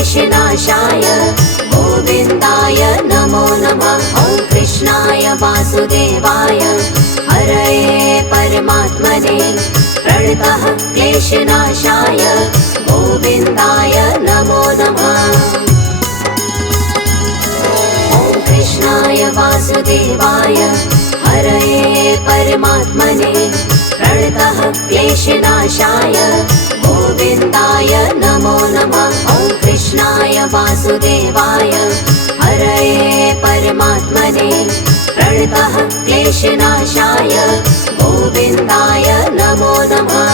क्लेशनाशाय गोविन्दाय नमो नमः। ॐ कृष्णाय वासुदेवाय हरये परमात्मने प्रणतः क्लेशनाशाय गोविन्दाय नमो नमः। ॐ कृष्णाय वासुदेवाय हरये परमात्मने प्रणतः क्लेशनाशाय गोविन्दाय नमो नमः। ॐ कृष्णाय वासुदेवाय हरये परमात्मने प्रणतः क्लेशनाशाय गोविन्दाय नमो नमः।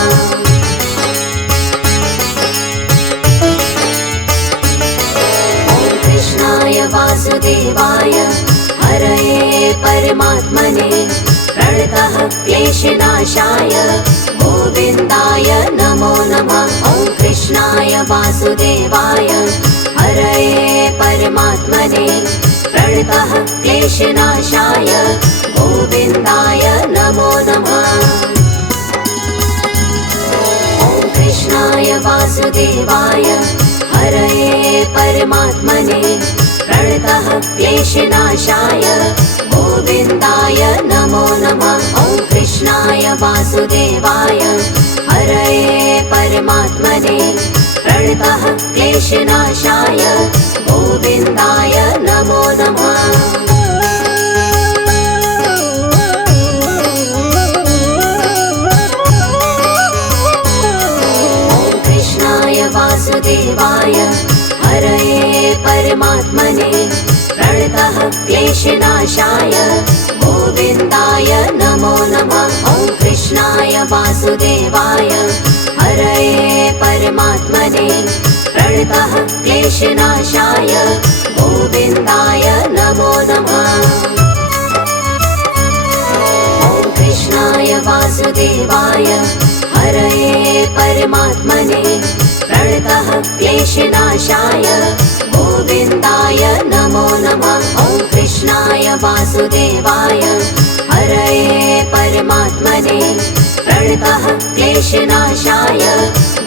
ॐ कृष्णाय वासुदेवाय हरये परमात्मने प्रणतः क्लेशनाशाय गोविन्दाय नमो नमः। ॐ कृष्णाय वासुदेवाय हरये परमात्मने प्रणतः क्लेशनाशाय गोविन्दाय नमो नमः। ॐ कृष्णाय वासुदेवाय हरये परमात्मने प्रणतः क्लेशनाशाय गोविन्दाय नमो नमः। ॐ कृष्णाय वासुदेवाय हरये परमात्मने प्रणतः क्लेशनाशाय गोविन्दाय नमो नमः। ॐ कृष्णाय वासुदेवाय हरये परमात्मने प्रणतः क्लेशनाशाय गोविन्दाय नमो नमः। ॐ कृष्णाय वासुदेवाय हरये परमात्मने प्रणतः क्लेशनाशाय गोविन्दाय नमो नमः। ॐ कृष्णाय वासुदेवाय हरये परमात्मने प्रणतः क्लेशनाशाय गोविन्दाय नमो नमः। ॐ कृष्णाय वासुदेवाय हरये परमात्मने प्रणतः क्लेशनाशाय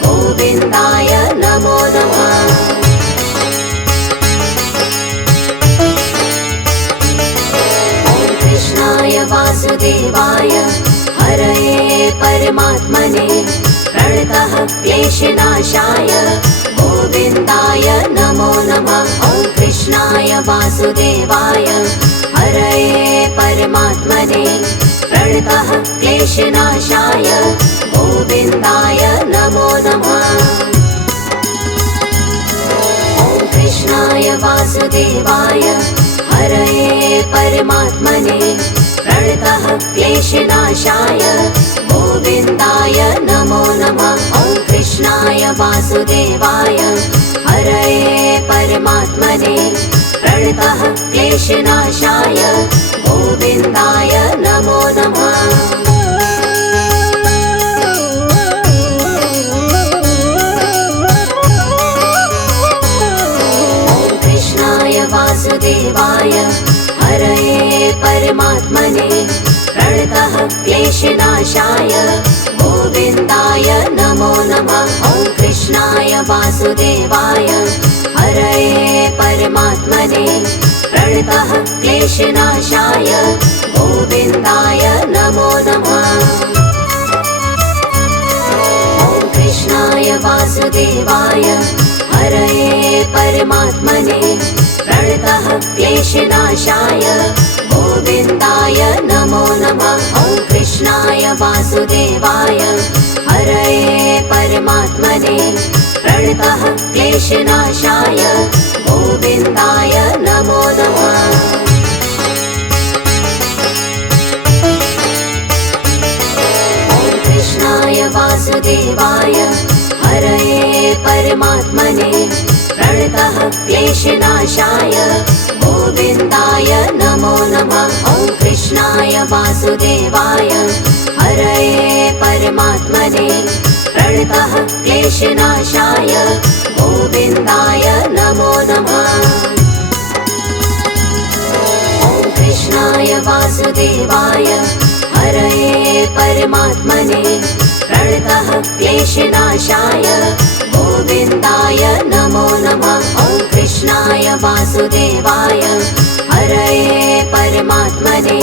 गोविन्दाय नमो नमः। ॐ कृष्णाय वासुदेवाय हरये परमात्मने प्रणतः क्लेशनाशाय गोविन्दाय नमो नमः। ॐ कृष्णाय वासुदेवाय हरये परमात्मने प्रणतः क्लेशनाशाय गोविन्दाय नमो नमः। ॐ कृष्णाय वासुदेवाय हरये परमात्मने प्रणतः क्लेशनाशाय गोविन्दाय नमो नमः। ॐ कृष्णाय वासुदेवाय हरये परमात्मने प्रणतः क्लेशनाशाय गोविन्दाय नमो नमः। ॐ कृष्णाय वासुदेवाय हरये परमात्मने प्रणतः क्लेशनाशाय गोविन्दाय नमो नमः। ॐ कृष्णाय वासुदेवाय हरये परमात्मने प्रणतः क्लेशनाशाय गोविन्दाय नमो नमः। ॐ कृष्णाय वासुदेवाय हरये परमात्मने प्रणतः क्लेशनाशाय गोविन्दाय नमो नमः। ॐ कृष्णाय वासुदेवाय हरये परमात्मने प्रणतः क्लेशनाशाय गोविन्दाय नमो नमः। ॐ कृष्णाय वासुदेवाय हरये परमात्मने प्रणतः क्लेशनाशाय गोविन्दाय नमो नमः। ॐ कृष्णाय वासुदेवाय हरये परमात्मने प्रणतः क्लेशनाशाय गोविन्दाय नमो नमः। ॐ कृष्णाय वासुदेवाय हरये परमात्मने प्रणतः क्लेशनाशाय गोविन्दाय नमो नमः। वासुदेवाय हरये परमात्मने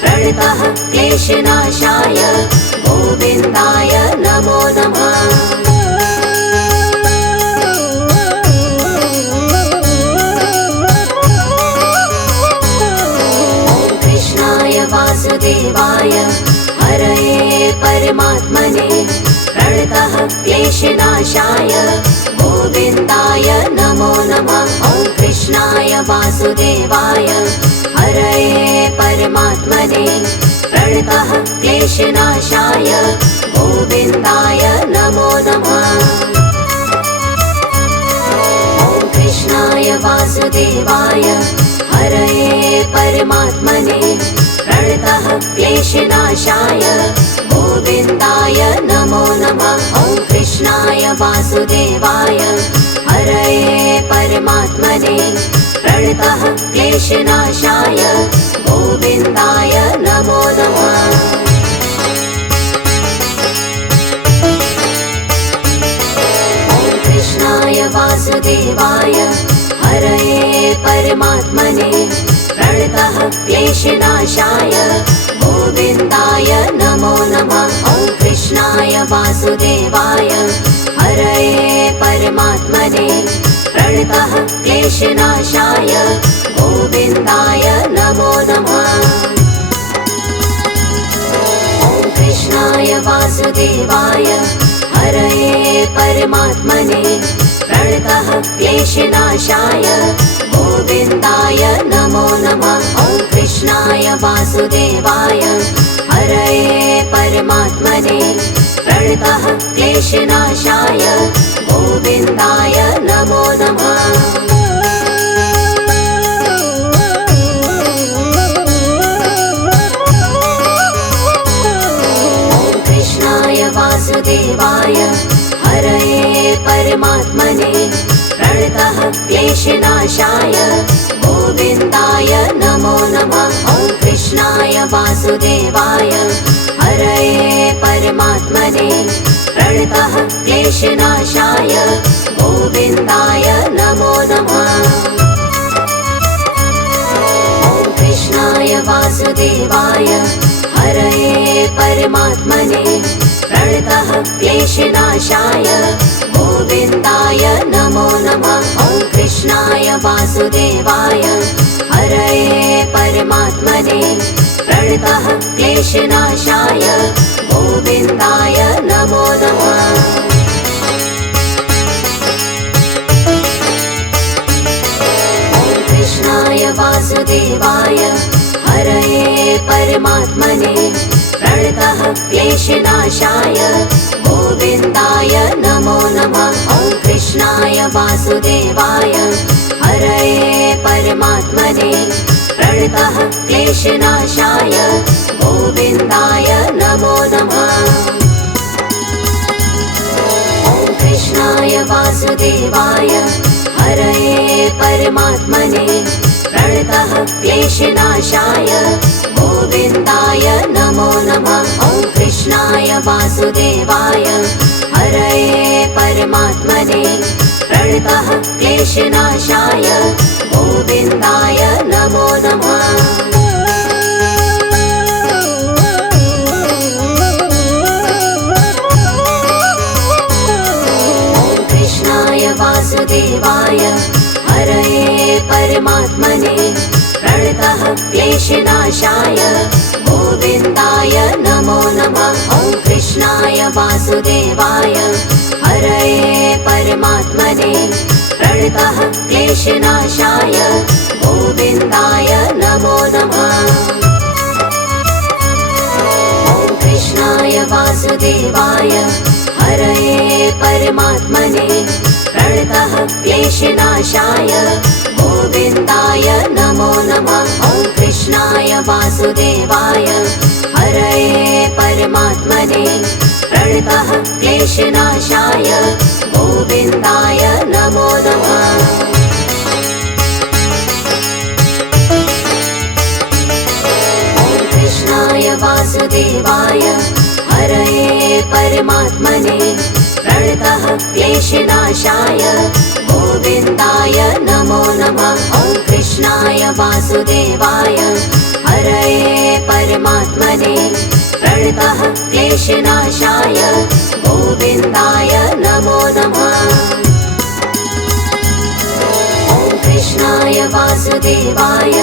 प्रणतः क्लेशनाशाय गोविन्दाय नमो नमः। वासुदेवाय हरये परमात्मने प्रणतः क्लेशनाशाय गोविन्दाय नमो नमः। ॐ कृष्णाय वासुदेवाय हरये परमात्मने प्रणतः क्लेशनाशाय गोविन्दाय नमो नमः। ॐ कृष्णाय वासुदेवाय हरये परमात्मने प्रणतः क्लेशनाशाय गोविन्दाय नमो नमः। ॐ कृष्णाय वासुदेवाय हरये परमात्मने प्रणतः क्लेशनाशाय गोविन्दाय नमो नमः। ॐ कृष्णाय वासुदेवाय हरये परमात्मने प्रणतः क्लेशनाशाय गोविन्दाय नमो नमः। ॐ कृष्णाय वासुदेवाय हरये परमात्मने प्रणतः क्लेशनाशाय गोविन्दाय नमो नमः। ॐ कृष्णाय वासुदेवाय हरये परमात्मने प्रणतः क्लेशनाशाय गोविन्दाय नमो नमः। ॐ कृष्णाय वासुदेवाय हरये परमात्मने प्रणतः क्लेशनाशाय गोविन्दाय नमो नमः। ॐ कृष्णाय वासुदेवाय हरये परमात्मने प्रणतः क्लेशनाशाय गोविन्दाय नमो नमः। ॐ कृष्णाय वासुदेवाय हरये परमात्मने प्रणतः क्लेशनाशाय गोविन्दाय नमो नमः। ॐ कृष्णाय वासुदेवाय हरये परमात्मने प्रणतः क्लेशनाशाय गोविन्दाय नमो नमः। ॐ कृष्णाय वासुदेवाय हरये परमात्मने प्रणतः क्लेशनाशाय गोविन्दाय नमो नमः। ॐ कृष्णाय वासुदेवाय हरये परमात्मने प्रणतः क्लेशनाशाय गोविन्दाय नमो नमः। ॐ कृष्णाय वासुदेवाय हरये परमात्मने प्रणतः क्लेशनाशाय गोविन्दाय नमो नमः। ॐ कृष्णाय वासुदेवाय हरये परमात्मने प्रणतः क्लेशनाशाय गोविन्दाय नमो नमः। ॐ कृष्णाय वासुदेवाय हरये परमात्मने प्रणतः क्लेशनाशाय गोविन्दाय नमो नमः। ॐ कृष्णाय वासुदेवाय हरये परमात्मने प्रणतः क्लेशनाशाय गोविन्दाय नमो नमः। ॐ कृष्णाय वासुदेवाय हरये परमात्मने प्रणतः क्लेशनाशाय गोविन्दाय नमो नमः। ॐ कृष्णाय वासुदेवाय हरये परमात्मने प्रणतः क्लेशनाशाय गोविन्दाय नमो नमः। ॐ कृष्णाय वासुदेवाय हरये परमात्मने प्रणतः क्लेशनाशाय गोविन्दाय नमो नमः। ॐ कृष्णाय वासुदेवाय हरये परमात्मने प्रणतः क्लेशनाशाय गोविन्दाय नमो नमः। वासुदेवाय हरये परमात्मने प्रणतः क्लेशनाशाय गोविन्दाय नमो नमः। ॐ कृष्णाय वासुदेवाय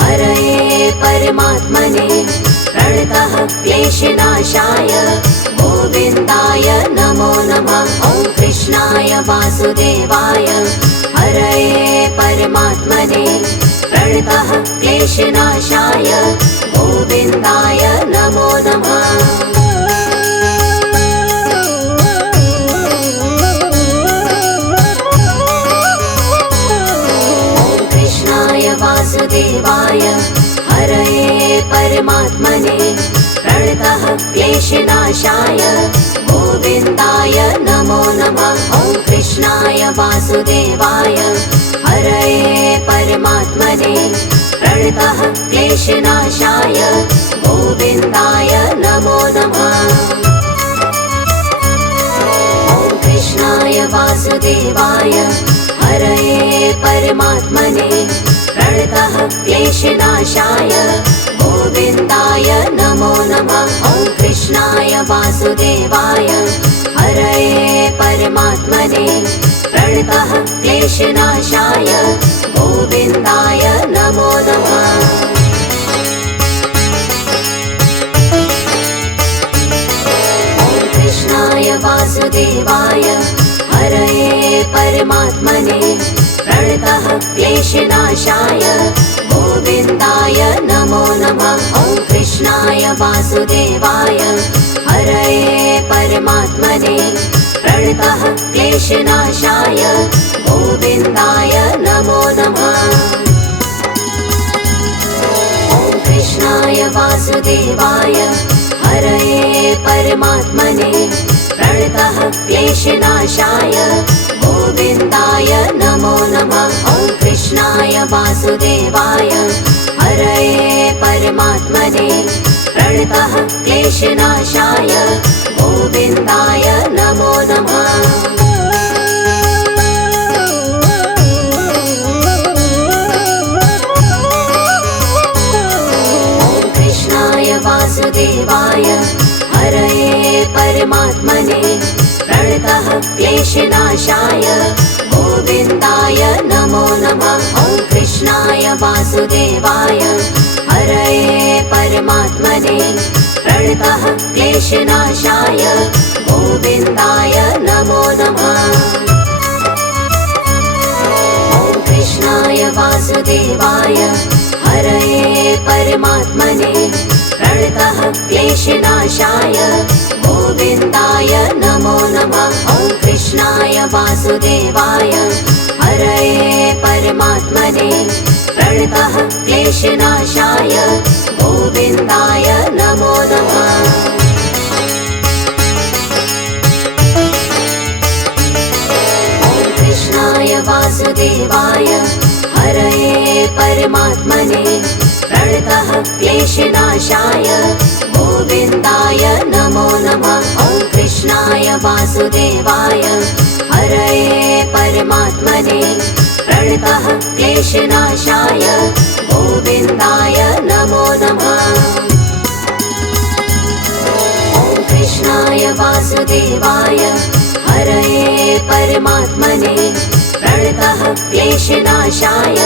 हरये परमात्मने प्रणतः क्लेशनाशाय गोविन्दाय नमो नमः। ॐ कृष्णाय वासुदेवाय हरये परमात्मने प्रणतः क्लेशनाशाय गोविन्दाय नमो नमः। ॐ कृष्णाय वासुदेवाय हरये परमात्मने प्रणतः क्लेशनाशाय गोविन्दाय नमो नमः। ॐ कृष्णाय वासुदेवाय हरये परमात्मने प्रणतः क्लेशनाशाय गोविन्दाय नमो नमः। ॐ कृष्णाय वासुदेवाय हरये परमात्मने प्रणतः क्लेशनाशाय गोविन्दाय नमो नमः। ॐ कृष्णाय वासुदेवाय हरये परमात्मने प्रणतः क्लेशनाशाय गोविन्दाय नमो नमः। ॐ कृष्णाय वासुदेवाय हरये परमात्मने प्रणतः क्लेशनाशाय गोविन्दाय नमो नमः। ॐ कृष्णाय वासुदेवाय हरये परमात्मने प्रणतः क्लेशनाशाय गोविन्दाय नमो नमः। ॐ कृष्णाय वासुदेवाय हरये परमात्मने प्रणतः क्लेशनाशाय गोविन्दाय नमो नमः। ॐ कृष्णाय वासुदेवाय हरये परमात्मने प्रणतः क्लेशनाशाय गोविन्दाय नमो नमः। ॐ कृष्णाय वासुदेवाय हरये परमात्मने प्रणतः क्लेशनाशाय गोविन्दाय नमो नमः। ॐ कृष्णाय वासुदेवाय हरये परमात्मने प्रणतः क्लेशनाशाय गोविन्दाय नमो नमः। ॐ कृष्णाय वासुदेवाय हरये परमात्मने प्रणतः क्लेशनाशाय गोविन्दाय नमो नमः। ॐ कृष्णाय वासुदेवाय हरये परमात्मने प्रणतः क्लेशनाशाय गोविन्दाय नमो नमः। ॐ कृष्णाय वासुदेवाय हरये परमात्मने प्रणतः क्लेशनाशाय गोविन्दाय नमो नमः। ॐ कृष्णाय वासुदेवाय हरये परमात्मने प्रणतः क्लेशनाशाय गोविन्दाय नमो नमः। ॐ कृष्णाय वासुदेवाय हरये परमात्मने प्रणतः क्लेशनाशाय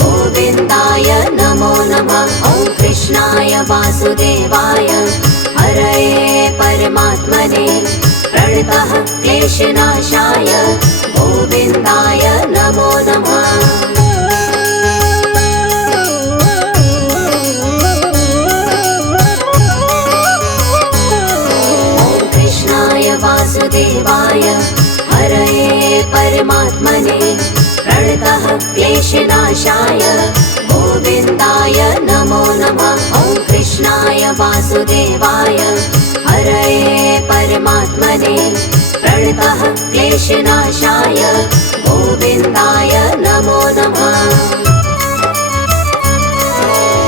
गोविन्दाय नमो नमः। ॐ कृष्णाय वासुदेवाय हरये परमात्मने प्रणतः क्लेशनाशाय गोविन्दाय नमो नमः। ॐ कृष्णाय वासुदेवाय हरये परमात्मने प्रणतः क्लेशनाशाय गोविन्दाय नमो नमः। ॐ कृष्णाय वासुदेवाय हरये परमात्मने प्रणतः क्लेशनाशाय गोविन्दाय नमो नमः।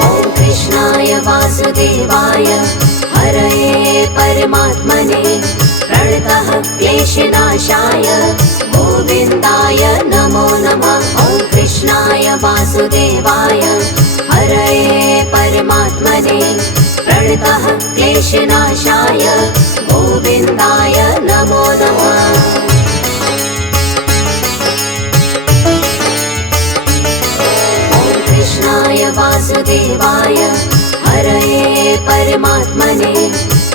ॐ कृष्णाय वासुदेवाय हरये परमात्मने प्रणतः क्लेशनाशाय गोविन्दाय नमो नमः। ॐ कृष्णाय वासुदेवाय क्लेशनाशाय गोविन्दाय नमो नमः। कृष्णाय वासुदेवाय हरये परमात्मने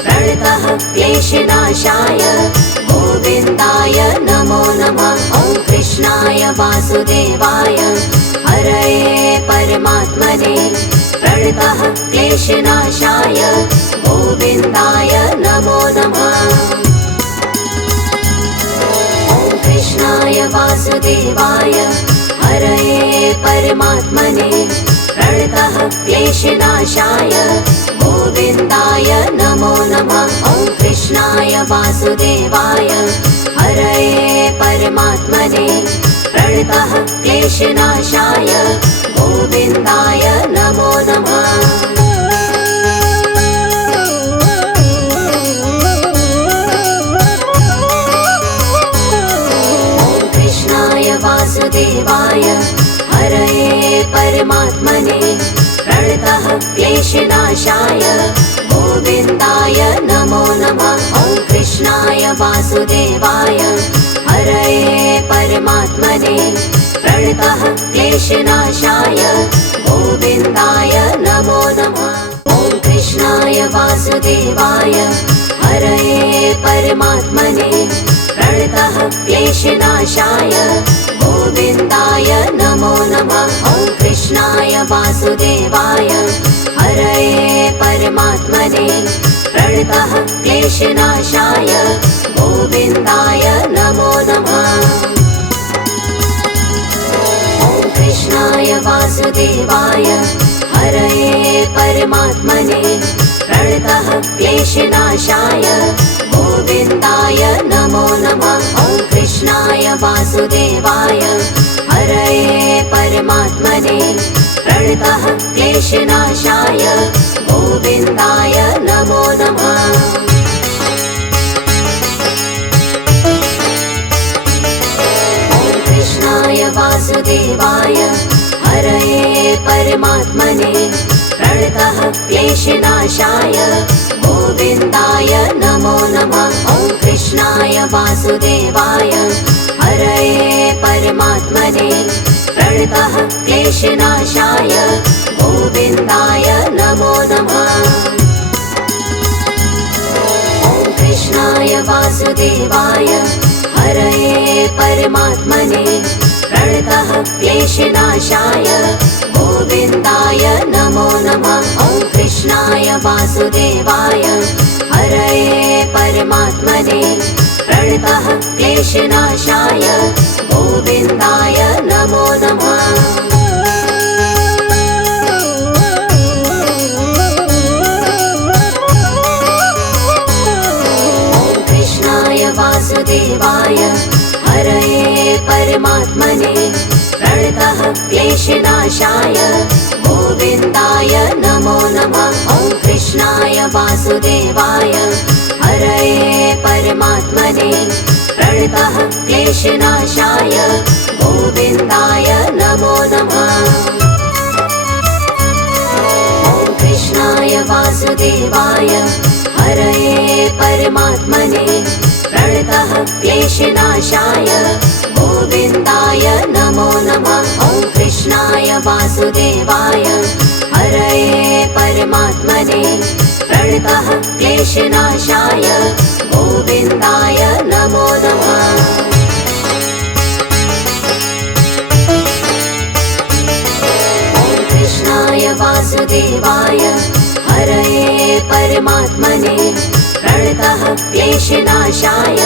प्रणतः क्लेशनाशाय गोविन्दाय नमो नमः। ॐ कृष्णाय वासुदेवाय हरये परमात्मने प्रणतः क्लेशनाशाय गोविन्दाय नमो नमः। ॐ कृष्णाय वासुदेवाय हरये परमात्मने प्रणतः क्लेशनाशाय गोविन्दाय नमो नमः। ॐ कृष्णाय वासुदेवाय हरये परमात्मने प्रणतः क्लेशनाशाय गोविन्दाय नमो नमः। वासुदेवाय हरये परमात्मने प्रणतः क्लेशनाशाय गोविन्दाय नमो नमः। ॐ कृष्णाय वासुदेवाय हरये परमात्मने प्रणतः क्लेशनाशाय गोविन्दाय नमो नमः। ॐ कृष्णाय वासुदेवाय हरये परमात्मने प्रणतः क्लेशनाशाय गोविन्दाय नमो नमः। ॐ कृष्णाय वासुदेवाय हरये परमात्मने प्रणतः क्लेशनाशाय गोविन्दाय नमो नमः। ॐ कृष्णाय वासुदेवाय हरये परमात्मने प्रणतः क्लेशनाशाय गोविन्दाय नमो नमः। ॐ कृष्णाय वासुदेवाय हरये परमात्मने प्रणतः क्लेशनाशाय गोविन्दाय नमो नमः। ॐ कृष्णाय वासुदेवाय हरये परमात्मने प्रणतः क्लेशनाशाय गोविन्दाय नमो नमः। ॐ कृष्णाय वासुदेवाय हरये परमात्मने प्रणतः क्लेशनाशाय गोविन्दाय नमो नमः। ॐ कृष्णाय वासुदेवाय हरये परमात्मने प्रणतः क्लेशनाशाय गोविन्दाय नमो नमः। ॐ कृष्णाय वासुदेवाय हरये परमात्मने प्रणतः क्लेशनाशाय गोविन्दाय नमो नमः। ॐ कृष्णाय वासुदेवाय हरये परमात्मने प्रणतः क्लेशनाशाय गोविन्दाय नमो नमः। ॐ कृष्णाय वासुदेवाय हरये परमात्मने प्रणतः क्लेशनाशाय गोविन्दाय नमो नमः। ॐ कृष्णाय वासुदेवाय हरये परमात्मने प्रणतः क्लेशनाशाय गोविन्दाय नमो नमः। ॐ कृष्णाय वासुदेवाय हरये परमात्मने प्रणतः क्लेशनाशाय गोविन्दाय नमो नमः। ॐ कृष्णाय वासुदेवाय हरये परमात्मने प्रणतः क्लेशनाशाय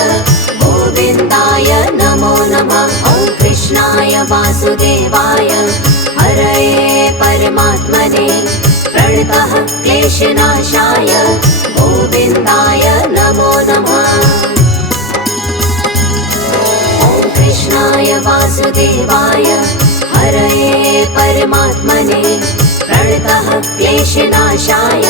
गोविन्दाय नमो नमः। ॐ कृष्णाय वासुदेवाय हरये परमात्मने प्रणतः क्लेशनाशाय गोविन्दाय नमो नमः। ॐ कृष्णाय वासुदेवाय हरये परमात्मने प्रणतः क्लेशनाशाय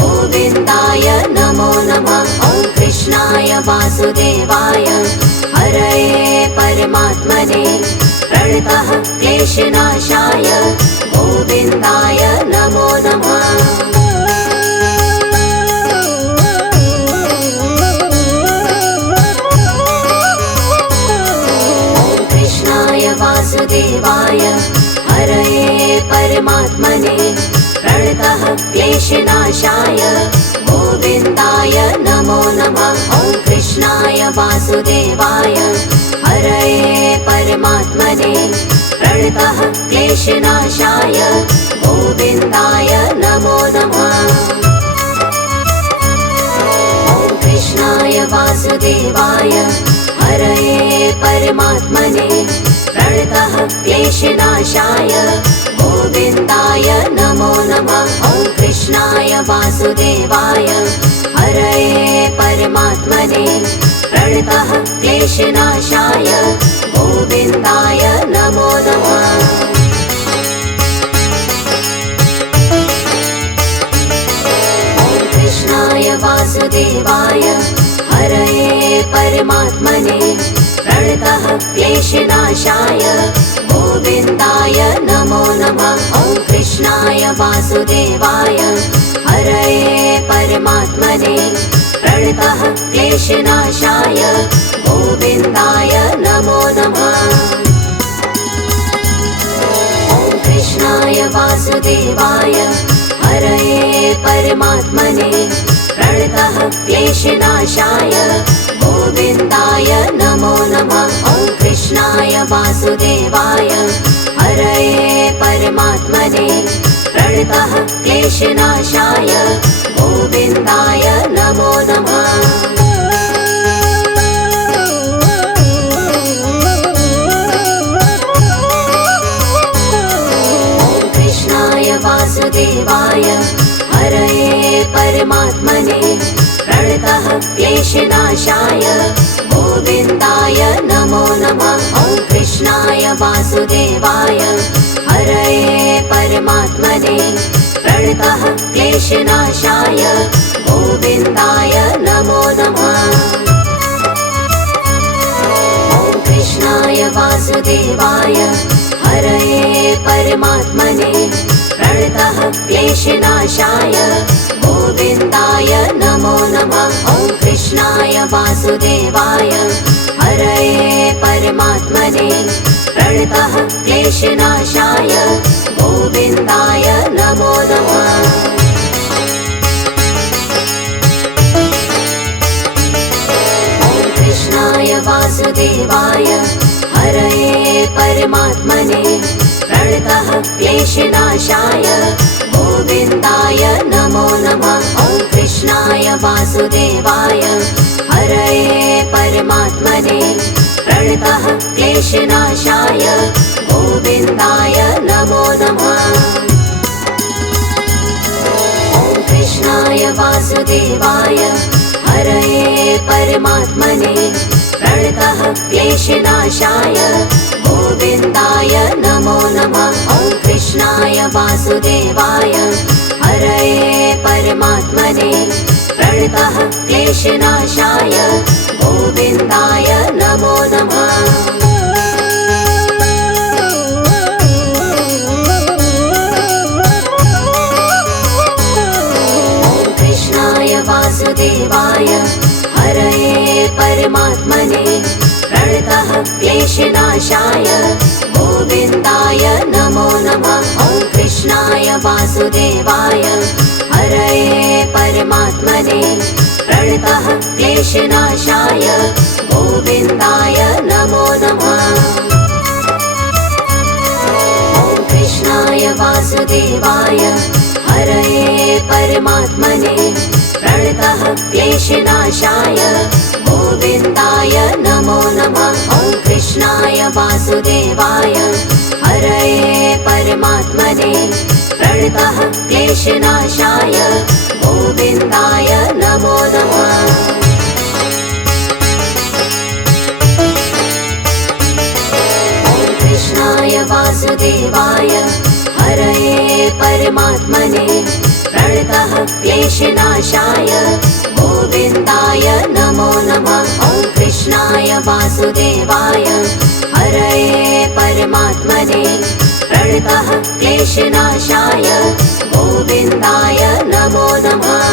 गोविन्दाय नमो नमः। ॐ कृष्णाय वासुदेवाय हरये परमात्मने प्रणतः क्लेशनाशाय गोविन्दाय नमो नमः। वासुदेवाय हरये परमात्मने प्रणतः क्लेशनाशाय गोविन्दाय नमो नमः। ॐ कृष्णाय वासुदेवाय हरये परमात्मने प्रणतः क्लेशनाशाय गोविन्दाय नमो नमः। ॐ कृष्णाय वासुदेवाय हरये परमात्मने प्रणतः क्लेशनाशाय गोविन्दाय नमो नमः। ॐ कृष्णाय वासुदेवाय हरये परमात्मने प्रणतः क्लेशनाशाय गोविन्दाय नमो नमः। ॐ कृष्णाय वासुदेवाय हरये परमात्मने प्रणतः क्लेशनाशाय गोविन्दाय नमो नमः। ॐ कृष्णाय वासुदेवाय हरये परमात्मने प्रणतः क्लेशनाशाय गोविन्दाय नमो नमः। ॐ कृष्णाय वासुदेवाय हरये परमात्मने प्रणतः क्लेशनाशाय गोविन्दाय नमो नमः। ॐ कृष्णाय वासुदेवाय हरये परमात्मने प्रणतः क्लेशनाशाय गोविन्दाय नमो नमः। ॐ कृष्णाय वासुदेवाय हरये परमात्मने प्रणतः क्लेशनाशाय गोविन्दाय नमो नमः। ॐ कृष्णाय वासुदेवाय हरये परमात्मने प्रणतः क्लेशनाशाय गोविन्दाय नमो नमः। ॐ कृष्णाय वासुदेवाय हरये परमात्मने प्रणतः क्लेशनाशाय गोविन्दाय नमो नमः। ॐ कृष्णाय वासुदेवाय हरये परमात्मने प्रणतः क्लेशनाशाय गोविन्दाय नमो नमः। ॐ कृष्णाय वासुदेवाय हरये परमात्मने प्रणतः क्लेशनाशाय गोविन्दाय नमो नमः। ॐ कृष्णाय वासुदेवाय हरये परमात्मने प्रणतः क्लेशनाशाय गोविन्दाय नमो नमः। ॐ कृष्णाय वासुदेवाय हरये परमात्मने प्रणतः क्लेशनाशाय गोविन्दाय नमो नमः। ॐ कृष्णाय वासुदेवाय हरये परमात्मने प्रणतः क्लेशनाशाय गोविन्दाय नमो नमः। ॐ कृष्णाय वासुदेवाय हरये परमात्मने प्रणतः क्लेशनाशाय गोविन्दाय नमो नमः। ॐ कृष्णाय वासुदेवाय हरये परमात्मने प्रणतः क्लेशनाशाय गोविन्दाय नमो नमः। ॐ कृष्णाय वासुदेवाय हरये परमात्मने प्रणतः क्लेशनाशाय गोविन्दाय नमो नमः। ॐ कृष्णाय वासुदेवाय हरये परमात्मने प्रणतः क्लेशनाशाय गोविन्दाय नमो नमः। ॐ कृष्णाय वासुदेवाय हरये परमात्मने प्रणतः क्लेशनाशाय गोविन्दाय नमो नमः। ॐ कृष्णाय वासुदेवाय हरये परमात्मने प्रणतः क्लेशनाशाय गोविन्दाय नमो नमः।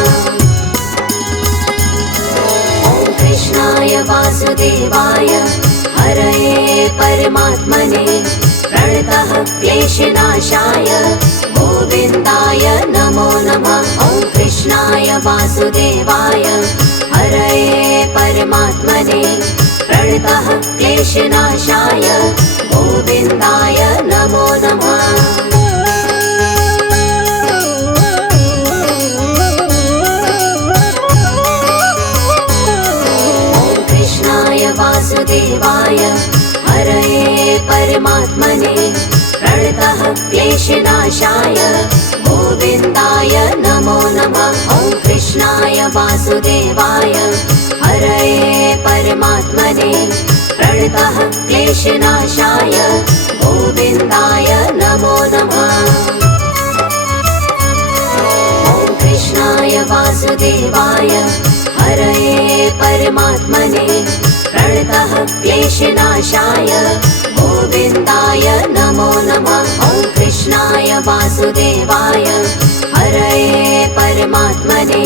ॐ कृष्णाय वासुदेवाय हरये परमात्मने क्लेशनाशाय गोविन्दाय नमो नमः। ॐ कृष्णाय वासुदेवाय हरये परमात्मने प्रणतः क्लेशनाशाय गोविन्दाय नमो नमः। वासुदेवाय हरये परमात्मने प्रणतः क्लेशनाशाय गोविन्दाय नमो नमः। ॐ कृष्णाय वासुदेवाय हरये परमात्मने प्रणतः क्लेशनाशाय गोविन्दाय नमो नमः। ॐ कृष्णाय वासुदेवाय हरये परमात्मने प्रणतः क्लेशनाशाय गोविन्दाय नमो नमः। ॐ कृष्णाय वासुदेवाय हरये परमात्मने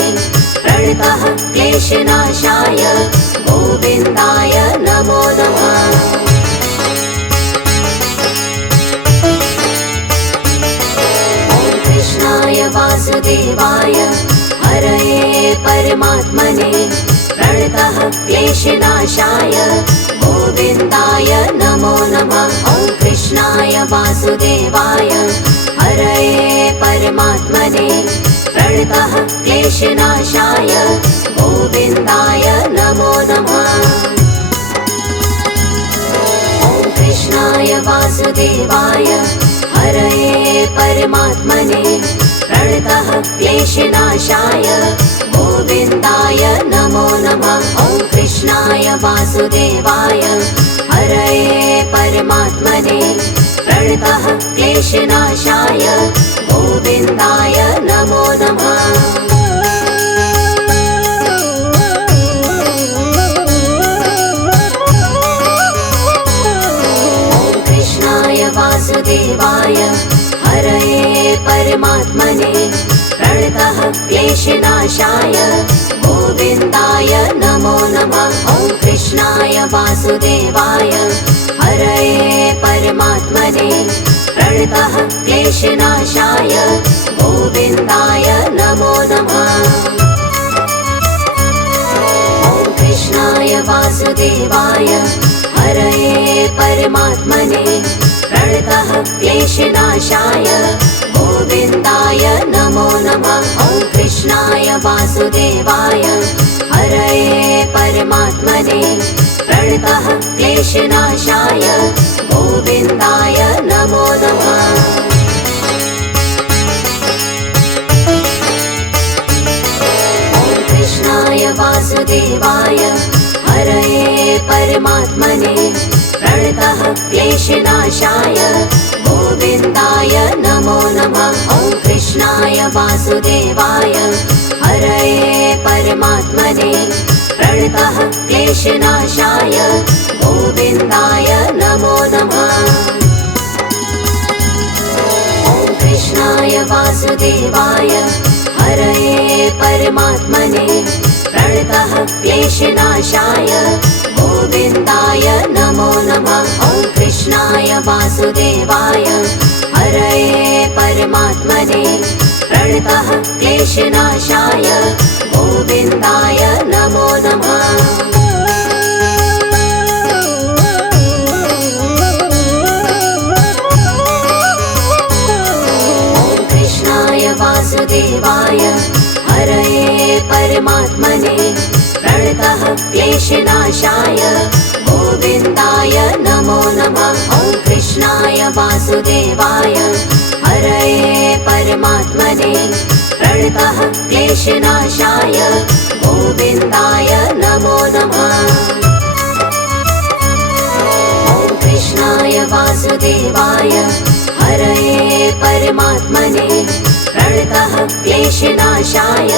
प्रणतः क्लेशनाशाय गोविन्दाय नमो नमः। ॐ कृष्णाय वासुदेवाय हरये परमात्मने प्रणतः क्लेशनाशाय गोविन्दाय नमो नमः। ॐ कृष्णाय वासुदेवाय हरये परमात्मने प्रणतः क्लेशनाशाय गोविन्दाय नमो नमः। ॐ कृष्णाय वासुदेवाय हरये परमात्मने प्रणतः क्लेशनाशाय गोविन्दाय नमो नमः। ॐ कृष्णाय वासुदेवाय हरये परमात्मने प्रणतः क्लेशनाशाय गोविन्दाय नमो नमः। ॐ कृष्णाय वासुदेवाय हरये परमात्मने प्रणतः क्लेशनाशाय गोविन्दाय नमो नमः। ॐ कृष्णाय वासुदेवाय हरये परमात्मने प्रणतः क्लेशनाशाय गोविन्दाय नमो नमः। ॐ कृष्णाय वासुदेवाय हरये परमात्मने प्रणतः क्लेशनाशाय गोविन्दाय नमो नमः। ॐ कृष्णाय वासुदेवाय हरये परमात्मने प्रणतः क्लेशनाशाय गोविन्दाय नमो नमः। ॐ कृष्णाय वासुदेवाय हरये परमात्मने प्रणतः क्लेशनाशाय गोविन्दाय नमो नमः। ॐ कृष्णाय वासुदेवाय हरये परमात्मने प्रणतः क्लेशनाशाय गोविन्दाय नमो नमः। ॐ कृष्णाय वासुदेवाय हरये परमात्मने प्रणतः क्लेशनाशाय गोविन्दाय नमो नमः। ॐ कृष्णाय वासुदेवाय हरये परमात्मने प्रणतः क्लेशनाशाय गोविन्दाय नमो नमः। ॐ कृष्णाय वासुदेवाय हरये परमात्मने प्रणतः क्लेशनाशाय गोविन्दाय नमो नमः। ॐ कृष्णाय वासुदेवाय हरये परमात्मने प्रणतः क्लेशनाशाय गोविन्दाय नमो नमः। ॐ कृष्णाय वासुदेवाय हरये परमात्मने प्रणतः क्लेशनाशाय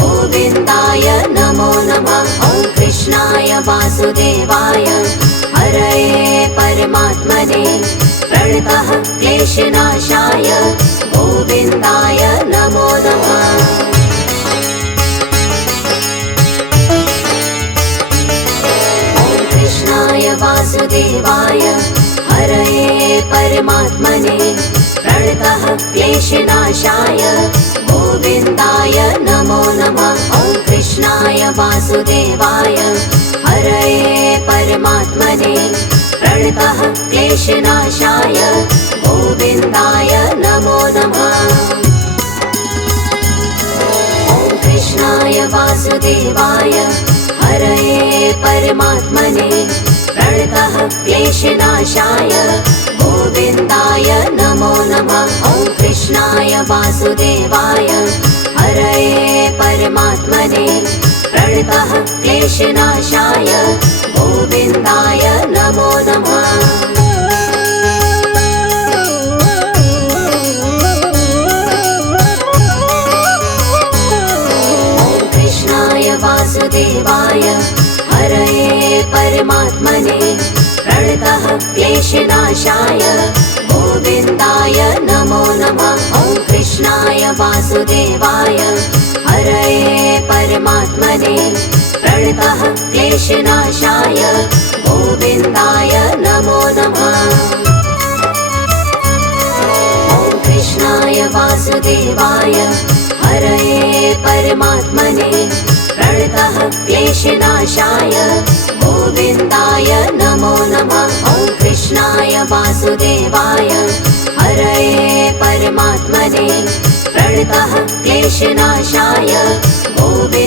गोविन्दाय नमो नमः। ॐ कृष्णाय वासुदेवाय हरये परमात्मने प्रणतः क्लेशनाशाय गोविन्दाय नमो नमः। ॐ कृष्णाय वासुदेवाय हरये परमात्मने प्रणतः क्लेशनाशाय गोविन्दाय नमो नमः। ॐ कृष्णाय वासुदेवाय हरये परमात्मने प्रणतः क्लेशनाशाय गोविन्दाय नमो नमः। ॐ कृष्णाय वासुदेवाय हरये परमात्मने प्रणतः क्लेशनाशाय गोविन्दाय नमो नमः। ॐ कृष्णाय वासुदेवाय हरये परमात्मने प्रणतः क्लेशनाशाय गोविन्दाय नमो नमः। ॐ कृष्णाय वासुदेवाय हरये परमात्मने प्रणतः क्लेशनाशाय गोविन्दाय नमो नमः। ॐ कृष्णाय वासुदेवाय हरये परमात्मने प्रणतः क्लेशनाशाय गोविन्दाय नमो नमः। ॐ कृष्णाय वासुदेवाय हरये परमात्मने प्रणतः क्लेशनाशाय गोविन्दाय नमो नमः। ॐ कृष्णाय वासुदेवाय हरये परमात्मने प्रणतः क्लेशनाशाय गोविन्दाय